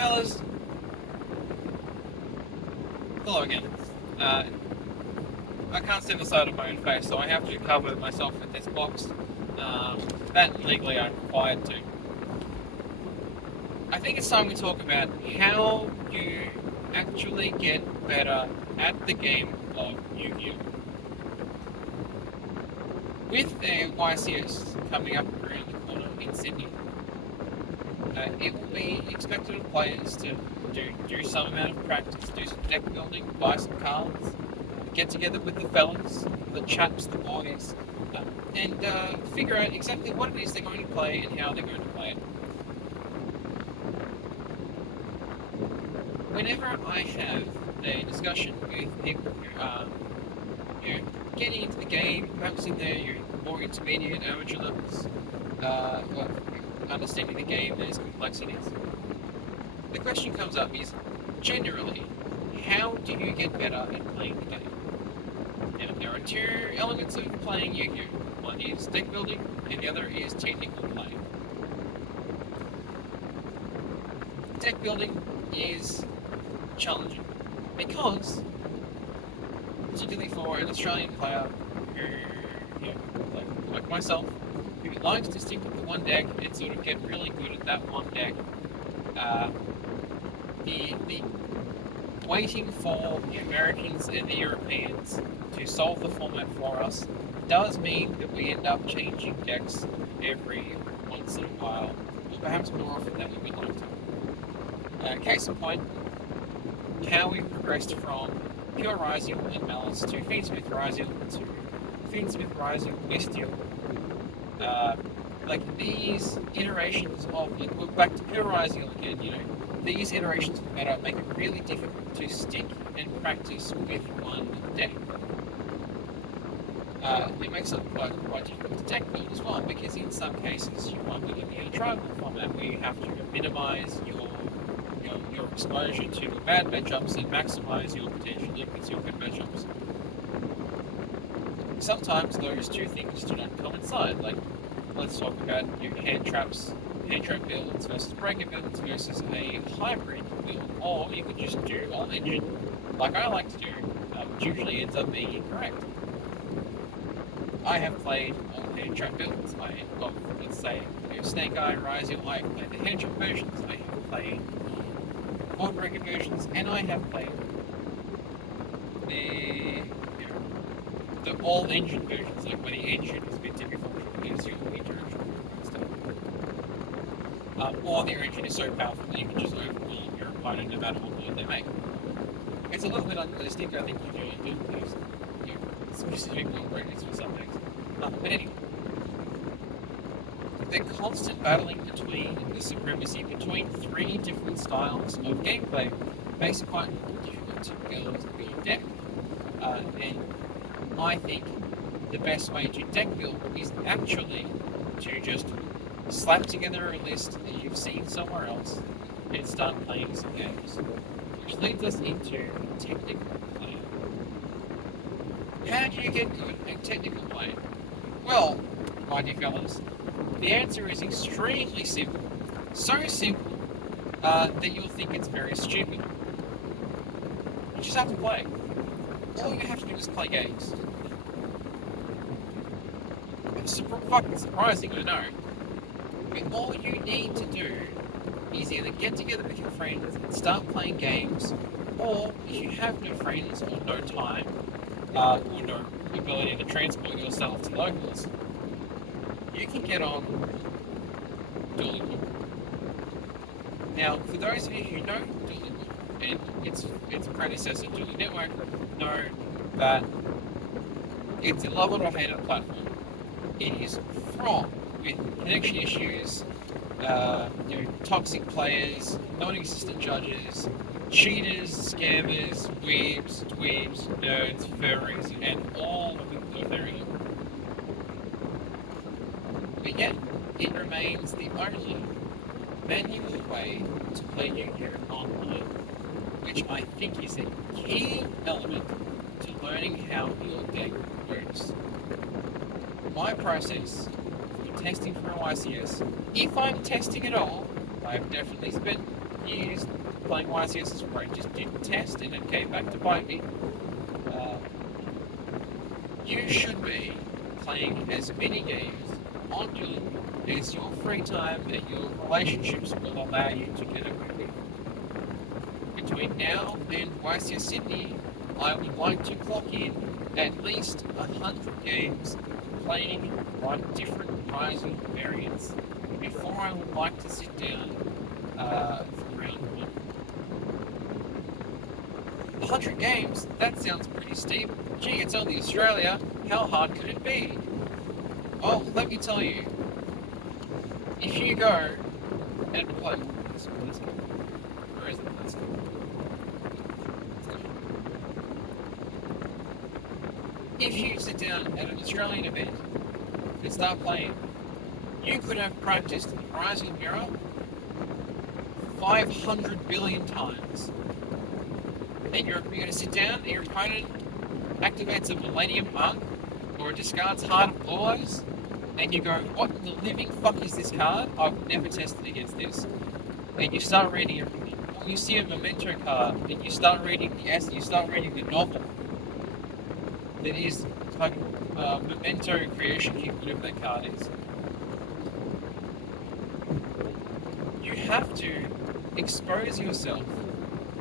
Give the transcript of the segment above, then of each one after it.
Fellas, hello again. Uh, I can't stand the sight of my own face, so I have to cover myself with this box. That legally I'm required to. I think it's time we talk about how you actually get better at the game of Yu-Gi-Oh! With the YCS coming up around the corner in Sydney, it will be expected of players to do some amount of practice, do some deck building, buy some cards, get together with the fellas, the chaps, the boys, and figure out exactly what it is they're going to play and how they're going to play it. Whenever I have a discussion with people who are, getting into the game, perhaps in their more intermediate amateur levels, understanding the game and its complexities, the question comes up is, generally, how do you get better at playing the game? Now, there are two elements of playing Yu-Gi-Oh! One is deck building, and the other is technical play. Deck building is challenging because, particularly for an Australian player who, like myself, who likes to stick with the one deck and sort of get really good at that one deck, the waiting for the Americans and the Europeans to solve the format for us does mean that we end up changing decks every once in a while, or perhaps more often than we would like to. Case in point, how we've progressed from pure Ryzeal and Malice to Fiendsmith Ryzeal to Fiendsmith Ryzeal Bestial. These iterations of, we're back to pure Ryzeal again, these iterations of meta make it really difficult to stick and practice with one deck. It makes it quite difficult to deck build as well, because in some cases you might be looking at a tribal format where you have to minimise your exposure to bad matchups and maximise your potential against your good matchups. Sometimes those two things do not coincide. Like, let's talk about your hand trap builds versus breaker builds versus a hybrid build, or you could just do all engine, like I like to do, which usually ends up being incorrect. I have played all hand trap builds. Let's say Snake Eye, Ryzeal. I have played the hand trap versions. I have played board breaker versions, and I have played the all engine versions, like where the engine is meant to be functional because you're interaction stuff. Or the engine is so powerful that you can just overwhelm your opponent no matter what build they make. It's a little bit unrealistic, I think, you do use specific build breakers for some things. But anyway, the constant battling between the supremacy between three different styles of gameplay makes it quite difficult to build a deck. And I think the best way to deck build is actually to just slap together a list that you've seen somewhere else and start playing some games. Which leads us into technical play. How do you get good at technical play? Well, my dear fellas, the answer is extremely simple. So simple that you'll think it's very stupid. You just have to play. All you have to do is play games. It's fucking surprising, I know. But all you need to do is either get together with your friends and start playing games, or if you have no friends or no time, or no ability to transport yourself to locals, you can get on Duolingo. Now, for those of you who know Duolingo and its predecessor, Duolingo Network, know that it's a love it or hate it platform. It is fraught with connection issues, toxic players, non-existent judges, cheaters, scammers, weebs, dweebs, nerds, furries, and all of their ilk. But yet, it remains the only manual way to play Yu-Gi-Oh! Online, which I think is a key element to learning how your deck works. My process for testing for a YCS, if I'm testing at all, I've definitely spent years playing YCS's where I just didn't test and it came back to bite me. You should be playing as many games on Dueling as your free time and your relationships will allow you to get away with. Between now and YCS Sydney, I would like to clock in at least 100 games playing on different Ryzeal variants before I would like to sit down for round 1. 100 games? That sounds pretty steep. Gee, it's only Australia. How hard could it be? Oh, let me tell you. If you go and play... Where is it? Let's go. If you sit down at an Australian event and start playing, you could have practiced the Ryzeal Mirror 500 billion times. And you're going to sit down and your opponent activates a Millennium Monk or discards Heart of Blue Eyes, and you go, what in the living fuck is this card? I've never tested against this. And you start reading everything. Or you see a Memento card, and you start reading the novel that is fucking Memento Creation Kit, whatever that card is. You have to expose yourself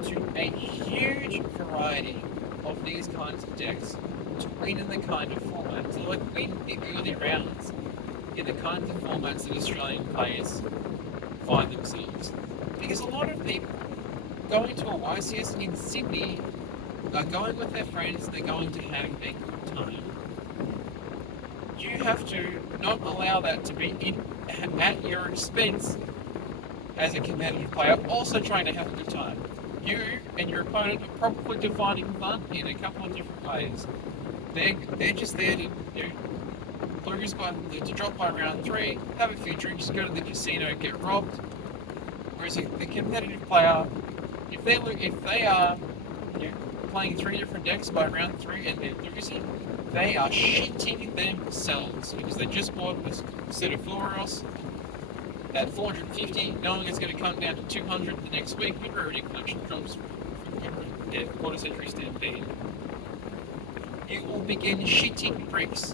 to a huge variety of these kinds of decks to win in the kind of format, to like win the early rounds in the kinds of formats that Australian players find themselves. Because a lot of people going to a YCS in Sydney are going with their friends, they're going to have a good time. You have to not allow that to be at your expense as a competitive player, also trying to have a good time. You and your opponent are probably defining fun in a couple of different ways. They're just there to lose to drop by round 3, have a few drinks, go to the casino, get robbed. Whereas the competitive player, if they are playing 3 different decks by round 3 and they're losing, they are shitting themselves because they just bought a set of Floros at 450, knowing it's going to come down to 200 the next week when Rarity Collection drops for Quarter Century Stampede. You will begin shitting bricks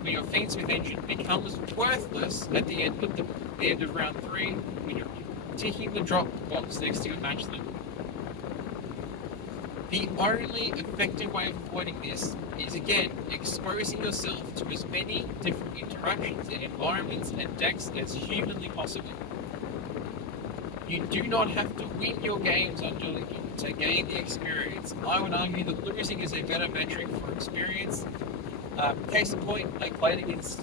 when your Feensmith engine becomes worthless at the end of round 3 when you're ticking the drop box next to your match limit. The only effective way of avoiding this is, again, exposing yourself to as many different interactions and environments and decks as humanly possible. You do not have to win your games on Dueling to gain the experience. I would argue that losing is a better metric for experience. Case in point, I played against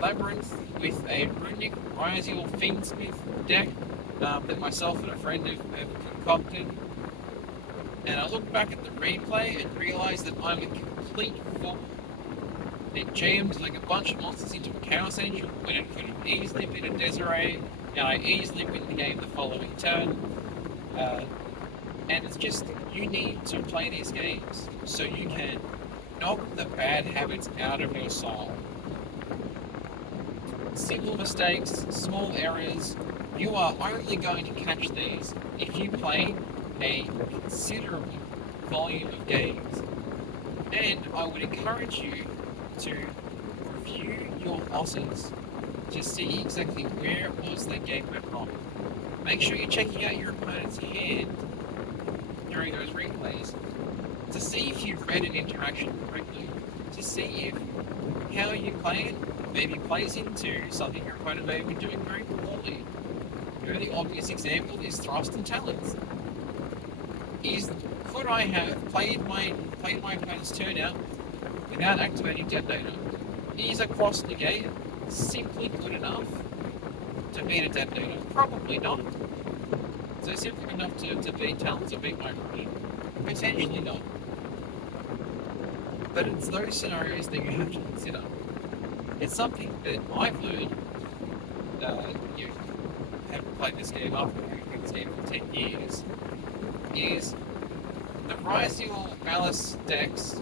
Labyrinth with a Runic Ryzeal Feensmith deck that myself and a friend have concocted. And I looked back at the replay and realised that I'm a complete fool. It jammed like a bunch of monsters into a Chaos Engine when it could have easily been a Desiree, and I easily win the game the following turn. And it's just, you need to play these games so you can knock the bad habits out of your soul. Simple mistakes, small errors, you are only going to catch these if you play a considerable volume of games. And I would encourage you to review your losses to see exactly where it was that game went wrong. Make sure you're checking out your opponent's hand during those replays to see if you've read an interaction correctly, to see if how you play it maybe plays into something your opponent may be doing very poorly. The obvious example is thrust and talents. Could I have played my opponent's turn out without activating Detonator? Is a cross negate simply good enough to beat a Detonator? Probably not. So simply enough to beat talents or beat my opponent? Potentially not. But it's those scenarios that you have to consider. It's something that I've learned. You haven't played this game after playing this game for 10 years. Is the Ryzeal Malice decks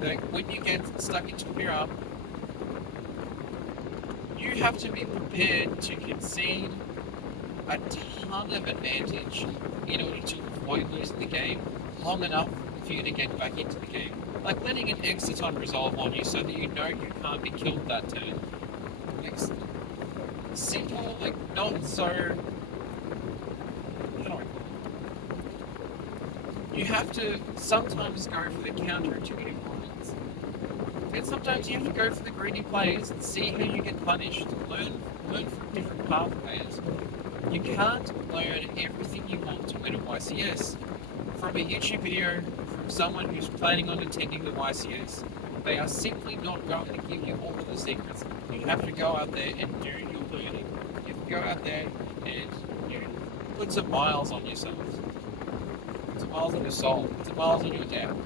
that when you get stuck into a mirror, you have to be prepared to concede a ton of advantage in order to avoid losing the game long enough for you to get back into the game. Like letting an Exiton resolve on you so that you know you can't be killed that turn. Like, simple, like not so. How do I put it? You have to sometimes go for the counterintuitive ones. And sometimes you have to go for the greedy plays and see how you get punished. Learn from different pathways. You can't learn everything you want to win a YCS. From a YouTube video from someone who's planning on attending the YCS, they are simply not going to give you all of the secrets. You have to go out there and do your learning. You have to go out there and put some miles on yourself. Put some miles on your soul. Put some miles on your doubt.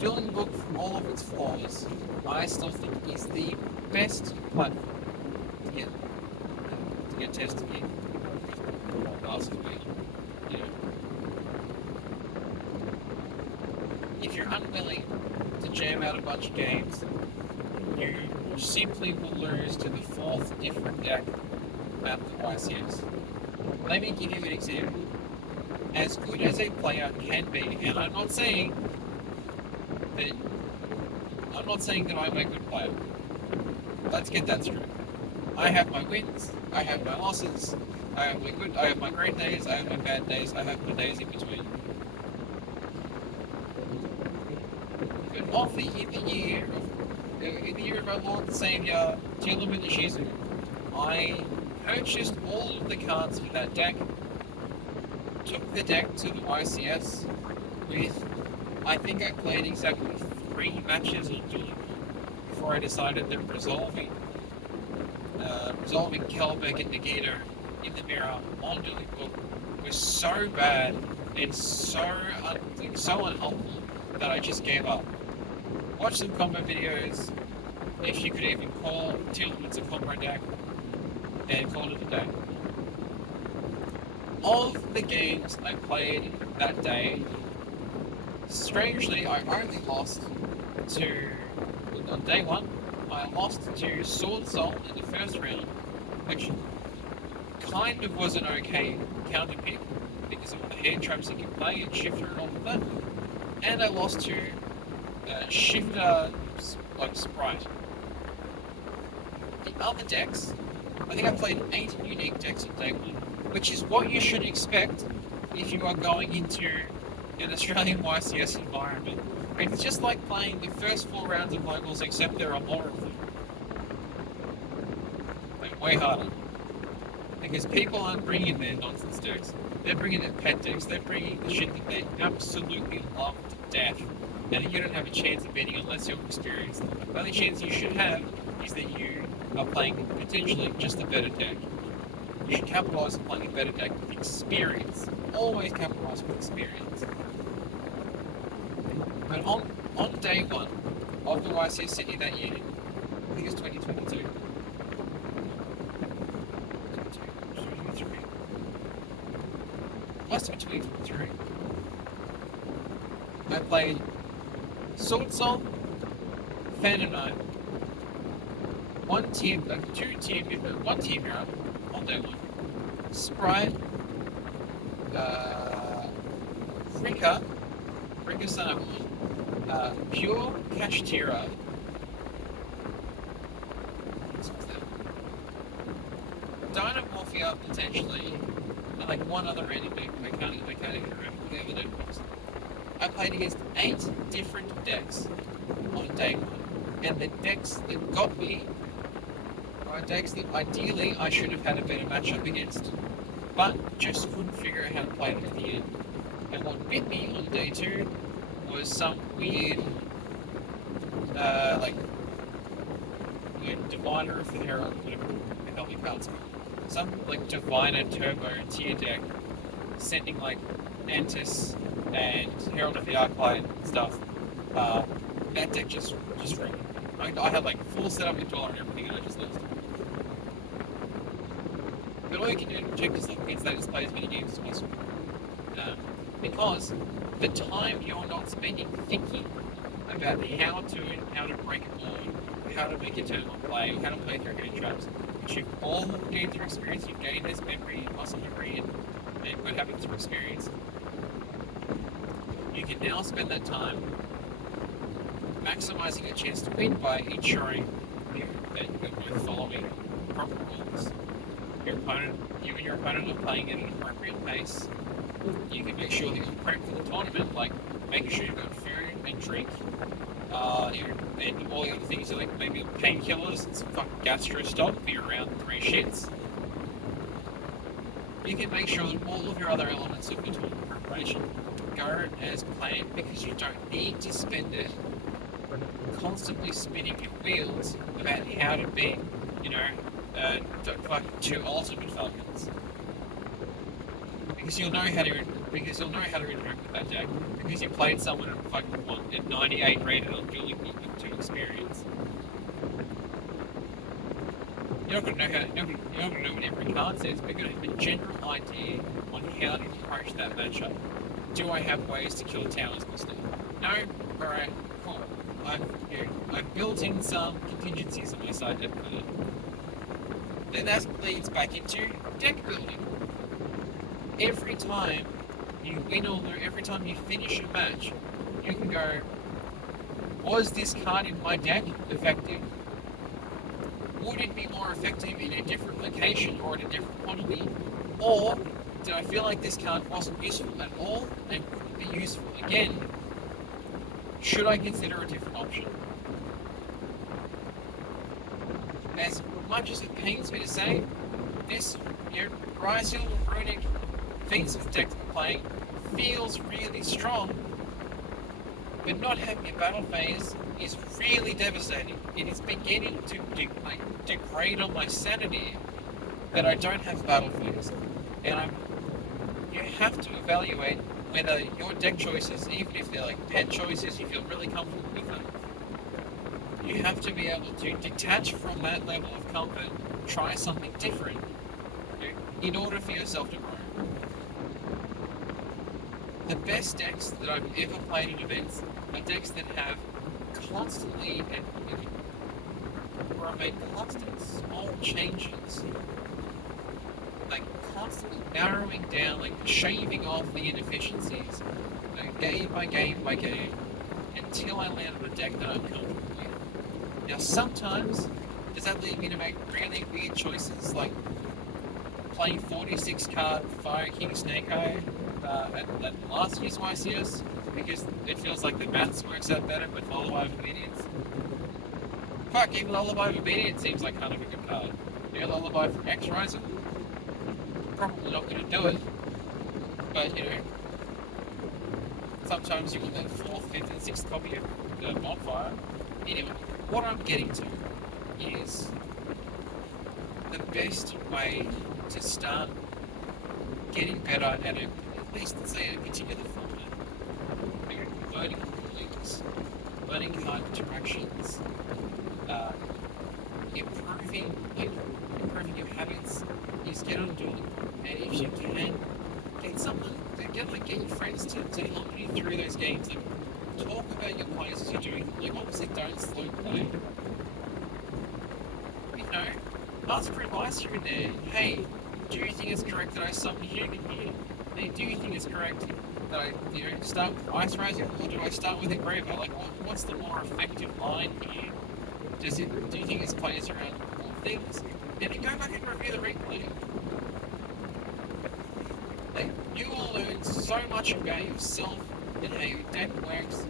Dueling Book, from all of its flaws, I still think is the best platform to get tested in. If you're unwilling to jam out a bunch of games, you simply will lose to the fourth different deck at the YCS. Let me give you an example. As good as a player can be, and I'm not saying that I'm a good player. Let's get that straight. I have my wins, I have my losses, I have my great days, I have my bad days, I have my days in between. But in the year of our Lord and Saviour, Teal'c Shizu, I purchased all of the cards for that deck, took the deck to the YCS with, I think I played exactly 3 matches on Dueling before I decided that resolving Kelbeck and Nagito in the mirror on Dueling Book was so bad and so unhelpful that I just gave up. Watch some combo videos, if you could even call Teal'c's a combo deck, and call it a day. Of the games I played that day, strangely, I only lost to, on day 1, I lost to Sword Soul in the first round, which kind of was an okay counter pick because of the hand traps you can play and shifter and all of that. And I lost to Shifter like Sprite. The other decks, I think I played 8 unique decks on day 1, which is what you should expect if you are going into an Australian YCS environment. It's just like playing the first 4 rounds of locals, except there are more of them. Like, way harder. Because people aren't bringing their nonsense decks. They're bringing their pet decks. They're bringing the shit that they absolutely love to death. And you don't have a chance of beating unless you're experienced. The only chance you should have is that you are playing potentially just a better deck. You should capitalize on playing a better deck with experience. Always capitalize with experience. But on day 1 of the YCS Sydney that year, I think it's 2022. Must have been 2023. I played Sword Soul, Phantom Knight, one team hero on day 1. Sprite, Rika Son of Pure Kashtira, Dynamorphia potentially, and like one other random deck. I can't even remember what the other deck was. I played against 8 different decks on day 1, and the decks that got me are decks that ideally I should have had a better matchup against, but just couldn't figure out how to play them at the end. And what bit me on day 2 was some weird, Diviner of the Herald, whatever the hell we can't spell. Some Diviner Turbo tier deck, sending Antis and Herald of the Arclight and stuff. That deck just ruined. I had full setup control and everything, and I just lost. But all you can do to protect yourself against that is play as many games as possible. Because the time you're not spending thinking about how to break a board, how to make a turn on play, how to play through hand traps, once you've all gained through experience, you've gained this memory, muscle memory, and good habits through experience, you can now spend that time maximizing your chance to win by ensuring that you're both following proper rules. You and your opponent are playing at an appropriate pace. You can make sure that you're prepped for the tournament, like making sure you've got food and drink, and all the other things, like maybe painkillers and some fucking gastro stop for your round 3 shits. You can make sure that all of your other elements of your tournament preparation go as planned, because you don't need to spend it constantly spinning your wheels about how to beat, fucking 2 ultimate Falcons. Because you'll know how to interact with that deck. Because you played someone at 98 rated on dueling book with 2 experience. You're not going to know what every card says, but you're going to have a general idea on how to approach that matchup. Do I have ways to kill towers mistake? No? Alright, cool. I've built in some contingencies on my side deck for that. Then that leads back into deck building. Every time you win or lose, every time you finish a match, you can go, was this card in my deck effective? Would it be more effective in a different location or at a different quantity? Or did I feel like this card wasn't useful at all and couldn't be useful again? Should I consider a different option? As much as it pains me to say, this Ryzeal Runic Phoenix deck I'm playing feels really strong, but not having a battle phase is really devastating. It is beginning to degrade on my sanity that I don't have a battle phase. And you have to evaluate whether your deck choices, even if they're like pet choices, you feel really comfortable with them. You have to be able to detach from that level of comfort, try something different, in order for yourself to grow. The best decks that I've ever played in events are decks that have constantly where I've made constant small changes, like constantly narrowing down, like shaving off the inefficiencies, game by game by game, until I land on a deck that I'm comfortable with. Now sometimes, does that lead me to make really weird choices, like playing 46 card Fire King Snake Eye at last year's YCS, because it feels like the maths works out better with Lullaby of Obedience. Fuck, even Lullaby of Obedience seems like kind of a good card. Lullaby from X Ryzeal. Probably not going to do it, but sometimes you want that 4th, 5th, and 6th copy of Bonfire. Anyway, what I'm getting to is the best way to start getting better at least say a particular format. Learning rulings, learning card interactions, improving your habits is get on dueling. And if you can, get your friends to help you through those games. Like, talk about your plays as you're doing. Like, obviously don't slow play. Ask for advice here and there. Hey, do you think it's correct that I summon human here? Hey, do you think it's correct that I, start with Ice Ryzeal, or do I start with Engraver? Like, what's the more effective line here? Do you think this plays around all things? And then go back and review the replay. Like, you will learn so much about yourself and how your deck works.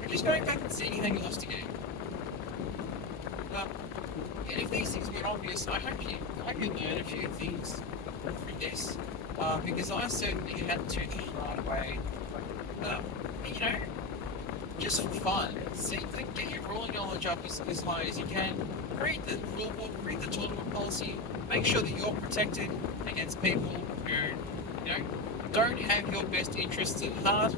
You're just going back and seeing how you lost a game. And if these things were obvious, I hope you learn a few things from this. Because I certainly had to the hard way. Just for fun. Get your ruling knowledge up as high as you can. Read the rule book, read the tournament policy. Make sure that you're protected against people who, don't have your best interests at heart.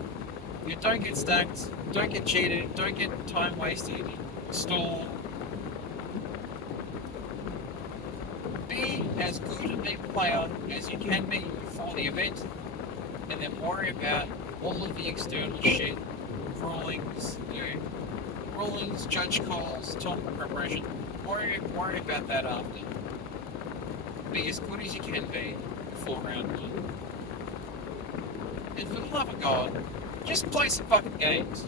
Don't get stacked, don't get cheated, don't get time wasted, stalled. Be as good a player as you can be before the event, and then worry about all of the external shit, rulings, judge calls, tournament preparation. Worry about that after. be as good as you can be before round one. And for the love of God, just play some fucking games.